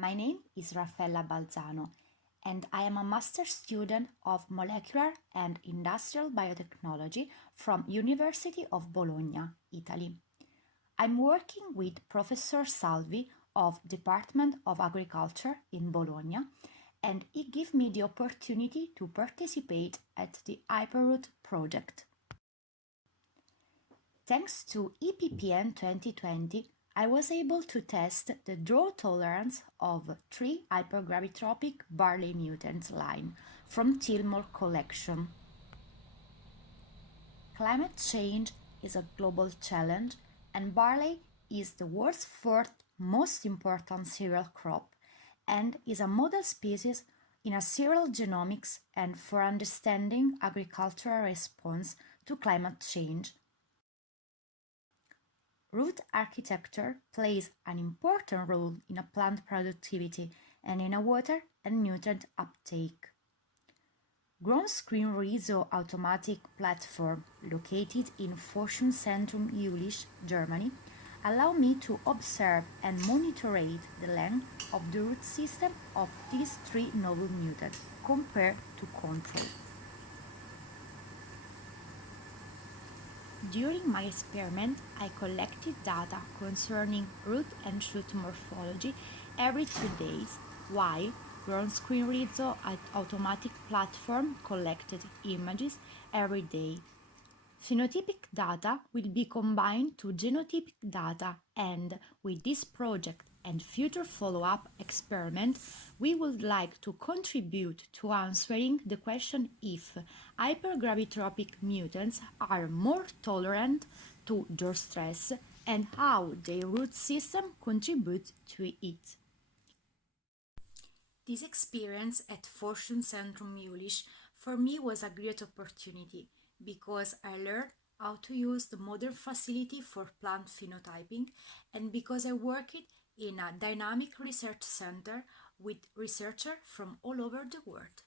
My name is Raffaella Balzano, and I am a master's student of Molecular and Industrial Biotechnology from University of Bologna, Italy. I'm working with Professor Salvi of Department of Agriculture in Bologna, and he gave me the opportunity to participate at the HyperRoots project. Thanks to EPPN 2020, I was able to test the drought tolerance of 3 hypergravitropic barley mutants line from Tilmore collection. Climate change is a global challenge, and barley is the world's fourth most important cereal crop and is a model species in a cereal genomics and for understanding agricultural response to climate change. Root architecture plays an important role in a plant productivity and in a water and nutrient uptake. GrowScreen-Rhizo automatic platform located in Forschungszentrum Jülich, Germany, allow me to observe and monitor the length of the root system of these 3 novel mutants compared to control. During my experiment, I collected data concerning root and shoot morphology every 2 days, while GrowScreen-Rhizo automatic platform collected images every day. Phenotypic data will be combined to genotypic data, and with this project and future follow-up experiment, we would like to contribute to answering the question if hypergravitropic mutants are more tolerant to drought stress and how their root system contributes to it. This experience at Forschungszentrum Jülich for me was a great opportunity because I learned how to use the modern facility for plant phenotyping and because I worked in a dynamic research center with researchers from all over the world.